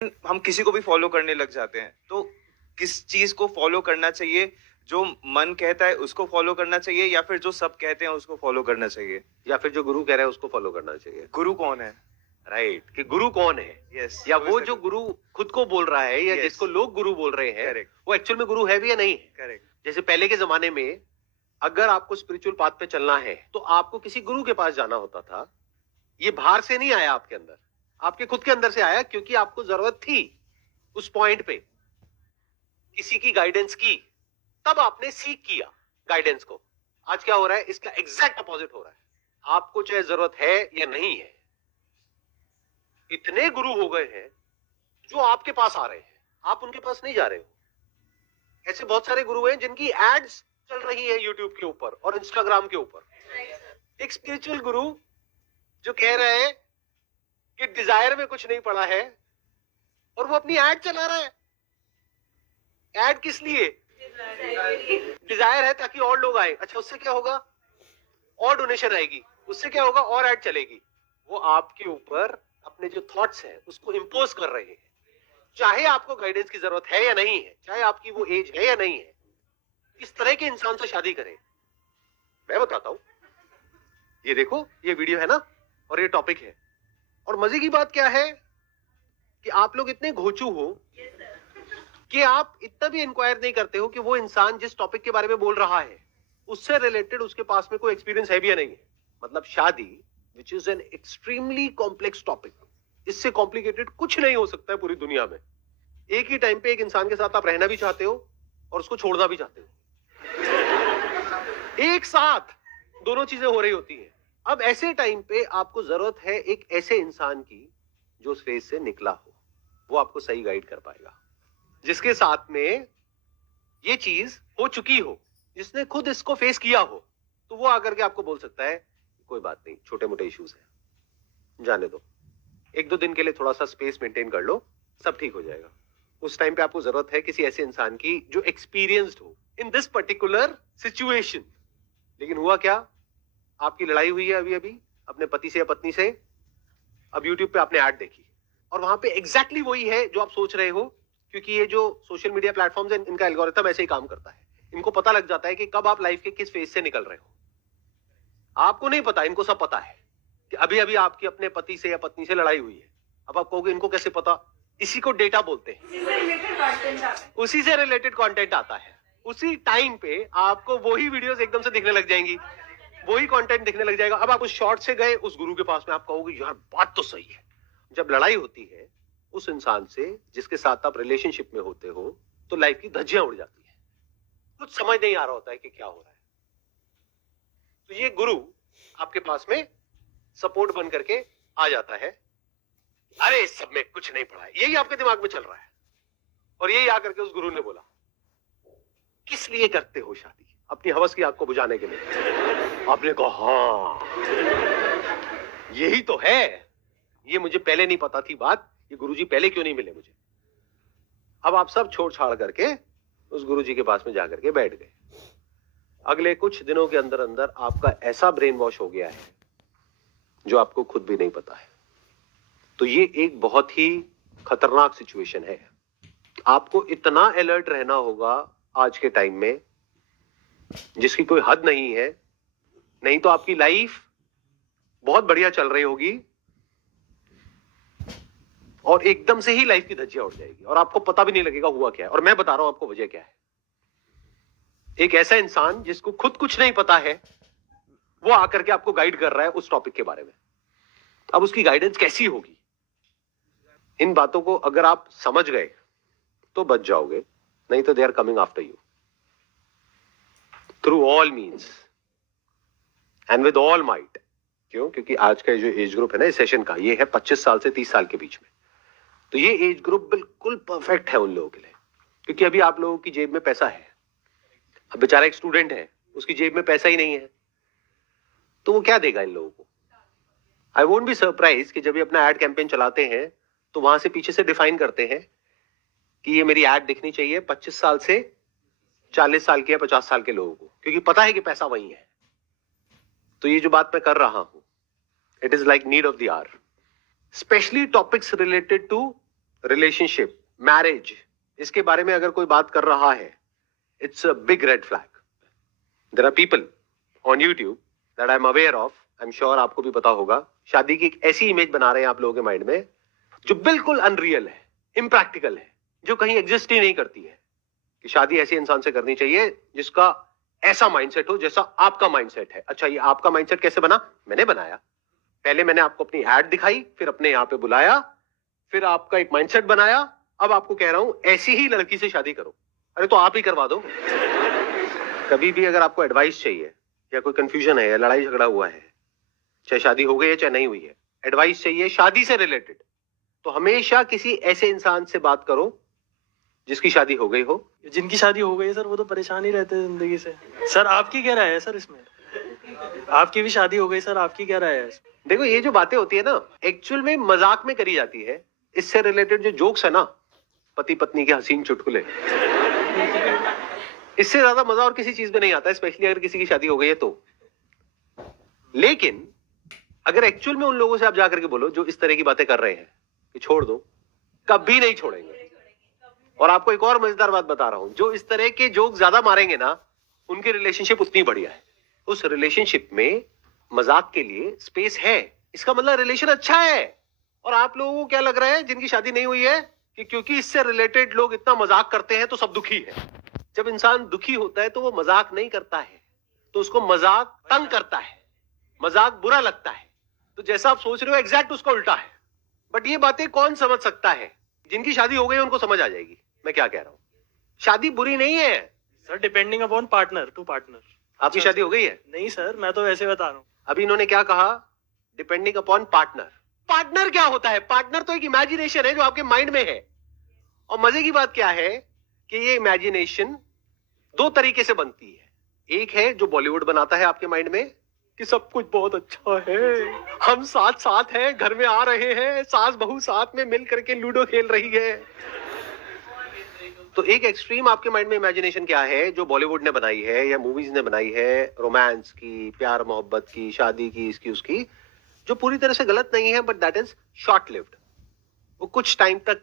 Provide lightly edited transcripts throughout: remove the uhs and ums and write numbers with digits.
हम किसी को भी फॉलो करने लग जाते हैं, तो किस चीज को फॉलो करना चाहिए? जो मन कहता है उसको फॉलो करना चाहिए, या फिर जो सब कहते हैं उसको फॉलो करना चाहिए? या फिर जो गुरु कह रहा है उसको फॉलो करना चाहिए? गुरु कौन है? राइट, कि गुरु कौन है? यस, या वो जो गुरु खुद को बोल रहा है या Yes. जिसको लोग गुरु बोल रहे हैं, Correct. वो एक्चुअल में गुरु है भी या नहीं है? करेक्ट। जैसे पहले के जमाने में अगर आपको स्पिरिचुअल पाथ पे चलना है तो आपको किसी गुरु के पास जाना होता था। ये बाहर से नहीं आया आपके अंदर, आपके खुद के अंदर से आया, क्योंकि आपको जरूरत थी उस पॉइंट पे किसी की गाइडेंस की, तब आपने सीख किया गाइडेंस को। आज क्या हो रहा है? इसका एग्जैक्ट अपोजिट हो रहा है। आपको चाहे जरूरत है या नहीं है, इतने गुरु हो गए हैं जो आपके पास आ रहे हैं, आप उनके पास नहीं जा रहे हो। ऐसे बहुत सारे गुरु हैं जिनकी एड्स चल रही है यूट्यूब के ऊपर और इंस्टाग्राम के ऊपर। एक स्पिरिचुअल गुरु जो कह रहा है कि डिजायर में कुछ नहीं पड़ा है, और वो अपनी एड चला रहा है। एड किस लिए? डिजायर है ताकि और लोग आए। अच्छा, उससे क्या होगा? और डोनेशन आएगी, उससे क्या होगा? और एड चलेगी। वो आपके ऊपर अपने जो थॉट्स हैं उसको इंपोज कर रहे हैं। चाहे आपको गाइडेंस की जरूरत है या नहीं है, चाहे आपकी वो एज है या नहीं है, किस तरह के इंसान से शादी करें मैं बताता हूं। ये देखो, ये वीडियो है ना, और ये टॉपिक है। और मजे की बात क्या है कि आप लोग इतने घोचू हो कि आप इतना भी इंक्वायर नहीं करते हो कि वो इंसान जिस टॉपिक के बारे में बोल रहा है उससे रिलेटेड उसके पास में कोई एक्सपीरियंस है भी या नहीं है। मतलब शादी, which is an extremely complex topic, इससे कॉम्प्लिकेटेड कुछ नहीं हो सकता है पूरी दुनिया में। एक ही टाइम पे एक इंसान के साथ आप रहना भी चाहते हो और उसको छोड़ना भी चाहते हो, एक साथ दोनों चीजें हो रही होती हैं। अब ऐसे टाइम पे आपको जरूरत है एक ऐसे इंसान की जो उस फेज से निकला हो, वो आपको सही गाइड कर पाएगा, जिसके साथ में ये चीज हो चुकी हो, जिसने खुद इसको फेस किया हो। तो वो आकर के आपको बोल सकता है कोई बात नहीं, छोटे मोटे इश्यूज हैं, जाने दो, एक दो दिन के लिए थोड़ा सा स्पेस मेंटेन कर लो, सब ठीक हो जाएगा। उस टाइम पे आपको जरूरत है किसी ऐसे इंसान की जो एक्सपीरियंस्ड हो इन दिस पर्टिकुलर सिचुएशन। लेकिन हुआ क्या? आपकी लड़ाई हुई है अभी अभी अपने पति से या पत्नी से, अब यूट्यूब पे आपने ऐड देखी और वहां पे एग्जैक्टली वही है जो आप सोच रहे हो, क्योंकि ये जो सोशल मीडिया प्लेटफॉर्म्स हैं इनका एल्गोरिथम ऐसे ही काम करता है। इनको पता लग जाता है कि कब आप लाइफ के किस फेज से निकल रहे हो। आपको नहीं पता, इनको सब पता है कि अभी अभी आपकी अपने पति से या पत्नी से लड़ाई हुई है। अब आप कहोगे इनको कैसे पता? इसी को डेटा बोलते हैं, उसी से रिलेटेड कंटेंट आता है। उसी टाइम पे आपको वही वीडियोस एकदम से दिखने लग जाएंगी, वही कंटेंट दिखने लग जाएगा। अब आप उस शॉर्ट से गए उस गुरु के पास में, आप कहोगे यार बात तो सही है। जब लड़ाई होती है उस इंसान से जिसके साथ आप रिलेशनशिप में होते हो, तो लाइफ की धज्जियां उड़ जाती है, कुछ समझ नहीं आ रहा होता है कि क्या हो रहा है। तो ये गुरु आपके पास में सपोर्ट बन करके आ जाता है। अरे इस सब में कुछ नहीं पड़ा है, यही आपके दिमाग में चल रहा है। और यही आकर के उस गुरु ने बोला, किस लिए करते हो शादी? अपनी हवस की आग को बुझाने के लिए। आपने कहा हाँ यही तो है, ये मुझे पहले नहीं पता थी बात, ये गुरुजी पहले क्यों नहीं मिले मुझे। अब आप सब छोड़ छाड़ करके उस गुरुजी के पास में जाकर के बैठ गए। अगले कुछ दिनों के अंदर अंदर आपका ऐसा ब्रेन वॉश हो गया है जो आपको खुद भी नहीं पता है। तो ये एक बहुत ही खतरनाक सिचुएशन है। आपको इतना अलर्ट रहना होगा आज के टाइम में जिसकी कोई हद नहीं है, नहीं तो आपकी लाइफ बहुत बढ़िया चल रही होगी और एकदम से ही लाइफ की धज्जियां उड़ जाएगी और आपको पता भी नहीं लगेगा हुआ क्या है। और मैं बता रहा हूं आपको वजह क्या है। एक ऐसा इंसान जिसको खुद कुछ नहीं पता है, वो आकर के आपको गाइड कर रहा है उस टॉपिक के बारे में। अब उसकी गाइडेंस कैसी होगी? इन बातों को अगर आप समझ गए तो बच जाओगे, नहीं तो they are coming after you through all means and with all might. क्यों? क्योंकि आज का जो एज ग्रुप है ना इस सेशन का, ये है 25 साल से 30 साल के बीच में। तो ये एज ग्रुप बिल्कुल परफेक्ट है उन लोगों के लिए, क्योंकि अभी आप लोगों की जेब में पैसा है। अब बेचारा एक स्टूडेंट है, उसकी जेब में पैसा ही नहीं है, तो वो क्या देगा इन लोगों को? आई वोंट बी सरप्राइज कि जब ये अपना एड कैंपेन चलाते हैं तो वहां से पीछे से डिफाइन करते हैं कि ये मेरी एड दिखनी चाहिए 25 साल से 40 साल के या 50 साल के लोगों को, क्योंकि पता है कि पैसा वही है। तो ये जो बात मैं कर रहा हूं, it is like need of the hour, specially topics related to relationship, marriage, इसके बारे में अगर कोई बात कर रहा है, it's a big red flag. There are people on YouTube that I am aware of, I am sure आपको भी पता होगा, शादी की एक ऐसी इमेज बना रहे हैं आप लोगों के माइंड में जो बिल्कुल अनरियल है, इम्प्रैक्टिकल है, जो कहीं एग्जिस्ट ही नहीं करती है. कि शादी ऐसे इंसान से करनी चाहिए जिसका ऐसा माइंडसेट हो जैसा आपका माइंडसेट है. अच्छा, ये आपका माइंडसेट कैसे बना? मैंने बनाया. पहले मैंने आपको अपनी एड दिखाई, फिर अपने यहां पे बुलाया, फिर आपका एक माइंडसेट बनाया. अब आपको कह रहा हूं ऐसी ही लड़की से शादी करो. अरे तो आप ही करवा दो. कभी भी अगर आपको एडवाइस चाहिए या कोई कंफ्यूजन है या लड़ाई झगड़ा हुआ है, चाहे शादी हो गई है चाहे नहीं हुई है, एडवाइस चाहिए शादी से रिलेटेड, तो हमेशा किसी ऐसे इंसान से बात करो जिसकी शादी हो गई हो. जिनकी शादी हो गई है सर वो तो परेशान ही रहते हैं जिंदगी से. सर आपकी क्या राय है सर इसमें? आपकी भी शादी हो गई सर, आपकी क्या राय है इसमें? देखो, ये जो बातें होती है ना, एक्चुअल में मजाक में करी जाती है. इससे रिलेटेड जो जोक्स है ना, पति पत्नी के हसीन चुटकुले, इससे ज्यादा मजा और किसी चीज में नहीं आता, स्पेशली अगर किसी की शादी हो गई है तो. लेकिन अगर एक्चुअल में उन लोगों से आप जाकर के बोलो जो इस तरह की बातें कर रहे हैं कि छोड़ दो, कभी नहीं छोड़ेंगे. और आपको एक और मजेदार बात बता रहा हूं, जो इस तरह के जोक ज्यादा मारेंगे ना, उनकी रिलेशनशिप उतनी बढ़िया है. उस रिलेशनशिप में मजाक के लिए स्पेस है, इसका मतलब रिलेशन अच्छा है. और आप लोगों को क्या लग रहा है जिनकी शादी नहीं हुई है कि क्योंकि इससे रिलेटेड लोग इतना मजाक करते हैं तो सब दुखी है. जब इंसान दुखी होता है तो वो मजाक नहीं करता है, तो उसको मजाक तंग करता है, मजाक बुरा लगता है. तो जैसा आप सोच रहे हो एग्जैक्ट उसका उल्टा है. बट ये बातें कौन समझ सकता है? जिनकी शादी हो गई उनको समझ आ जाएगी मैं क्या कह रहा हूं. शादी बुरी नहीं है sir, depending upon partner to partner. आपकी शादी हो गई है? नहीं सर, मैं तो वैसे बता रहा हूँ. अभी इन्होंने क्या कहा? Depending upon partner. पार्टनर क्या होता है? पार्टनर तो एक इमेजिनेशन है जो आपके माइंड में है. और मजे की बात क्या है कि ये इमेजिनेशन दो तरीके से बनती है. एक है जो बॉलीवुड बनाता है आपके माइंड में कि सब कुछ बहुत अच्छा है, हम साथ साथ हैं, घर में आ रहे हैं, सास बहू साथ में मिल करके लूडो खेल रही है. तो एक एक्सट्रीम आपके माइंड में इमेजिनेशन क्या है जो बॉलीवुड ने बनाई है या मूवीज ने बनाई है, रोमांस की, प्यार मोहब्बत की, शादी की, इसकी उसकी, जो पूरी तरह से गलत नहीं है, but that is short lived. वो कुछ टाइम तक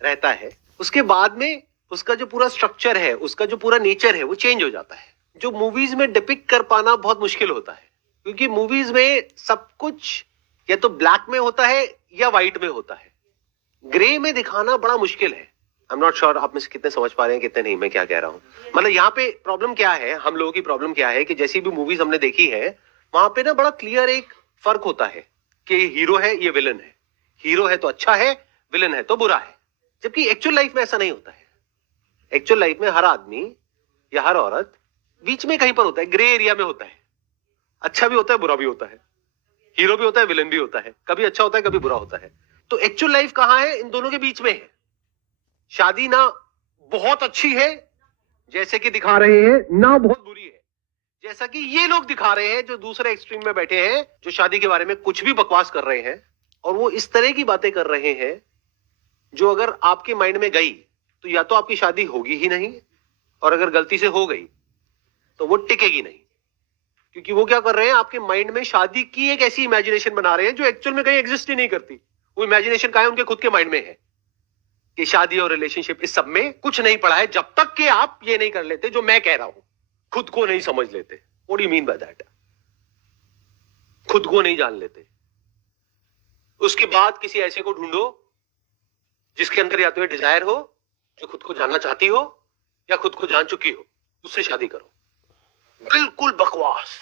रहता है, उसके बाद में उसका जो पूरा स्ट्रक्चर है, उसका जो पूरा नेचर है, वो चेंज हो जाता है. जो मूवीज में डिपिक्ट कर पाना बहुत मुश्किल होता है, क्योंकि मूवीज में सब कुछ या तो ब्लैक में होता है या व्हाइट में होता है. ग्रे में दिखाना बड़ा मुश्किल है. आई एम नॉट श्योर आप में से कितने समझ पा रहे हैं कितने नहीं, मैं क्या कह रहा हूं. मतलब यहाँ पे प्रॉब्लम क्या है, हम लोगों की प्रॉब्लम क्या है कि जैसी भी मूवीज हमने देखी है वहां पे ना बड़ा क्लियर एक फर्क होता है कि हीरो है, ये विलन है. हीरो है तो अच्छा है, विलन है तो बुरा है. जबकि एक्चुअल लाइफ में ऐसा नहीं होता है. एक्चुअल लाइफ में हर आदमी या हर औरत बीच में कहीं पर होता है, ग्रे एरिया में होता है. अच्छा भी होता है, बुरा भी होता है, हीरो भी होता है, विलन भी होता है, कभी अच्छा होता है, कभी बुरा होता है. तो एक्चुअल लाइफ कहां है? इन दोनों के बीच में है. शादी ना बहुत अच्छी है जैसे कि दिखा रहे हैं, ना बहुत बुरी है जैसा कि ये लोग दिखा रहे हैं जो दूसरे एक्सट्रीम में बैठे हैं, जो शादी के बारे में कुछ भी बकवास कर रहे हैं. और वो इस तरह की बातें कर रहे हैं जो अगर आपके माइंड में गई तो या तो आपकी शादी होगी ही नहीं, और अगर गलती से हो गई तो वो टिकेगी नहीं. क्योंकि वो क्या कर रहे हैं, आपके माइंड में शादी की एक ऐसी इमेजिनेशन बना रहे हैं जो एक्चुअल में कहीं एग्जिस्ट ही नहीं करती. वो इमेजिनेशन का है उनके खुद के माइंड में है कि शादी और रिलेशनशिप, इस सब में कुछ नहीं पड़ा है जब तक कि आप ये नहीं कर लेते जो मैं कह रहा हूं. खुद को नहीं समझ लेते. What do you mean by that? खुद को नहीं जान लेते. उसके बाद किसी ऐसे को ढूंढो जिसके अंदर या तो ये डिजायर हो, जो खुद को जानना चाहती हो, या खुद को जान चुकी हो, उससे शादी करो. बिल्कुल बकवास.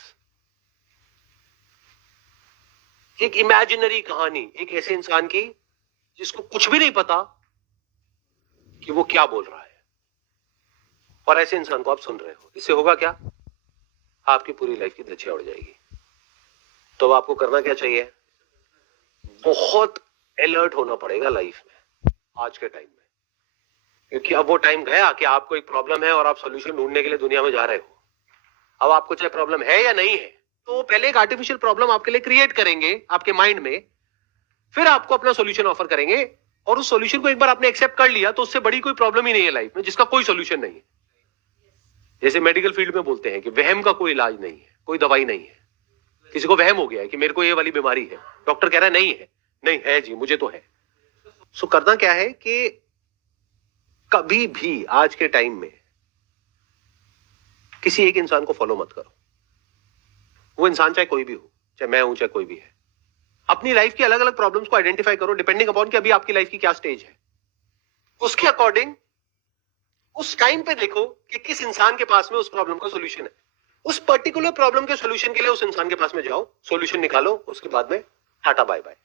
एक इमेजिनरी कहानी एक ऐसे इंसान की जिसको कुछ भी नहीं पता कि वो क्या बोल रहा है, और ऐसे इंसान को आप सुन रहे हो. इससे होगा क्या? आपकी पूरी लाइफ की धज्जियां उड़ जाएगी. तो आपको करना क्या चाहिए? बहुत अलर्ट होना पड़ेगा लाइफ में आज के टाइम में, क्योंकि अब वो टाइम गया कि आपको एक प्रॉब्लम है और आप सॉल्यूशन ढूंढने के लिए दुनिया में जा रहे हो. अब आपको चाहे प्रॉब्लम है या नहीं है, तो पहले एक आर्टिफिशियल प्रॉब्लम आपके लिए क्रिएट करेंगे आपके माइंड में, फिर आपको अपना सॉल्यूशन ऑफर करेंगे. और उस सॉल्यूशन को एक बार आपने एक्सेप्ट कर लिया तो उससे बड़ी कोई प्रॉब्लम ही नहीं है लाइफ में जिसका कोई सॉल्यूशन नहीं है. जैसे मेडिकल फील्ड में बोलते हैं कि वहम का कोई इलाज नहीं है, कोई दवाई नहीं है. किसी को वहम हो गया है कि मेरे को ये वाली बीमारी है, डॉक्टर कह रहा है नहीं है, नहीं है जी, मुझे तो है. सो करना क्या है कि कभी भी आज के टाइम में किसी एक इंसान को फॉलो मत करो। वो इंसान चाहे कोई भी हो, चाहे मैं हूं, चाहे कोई भी है। अपनी लाइफ की अलग अलग प्रॉब्लम्स को आइडेंटिफाई करो डिपेंडिंग अपॉन कि अभी आपकी लाइफ की क्या स्टेज है। उसके अकॉर्डिंग उस टाइम पे देखो कि किस इंसान के पास में उस प्रॉब्लम का सॉल्यूशन है। उस पर्टिकुलर प्रॉब्लम के सॉल्यूशन के लिए उस इंसान के पास में जाओ, सॉल्यूशन निकालो, उसके बाद में टाटा बाय बाय।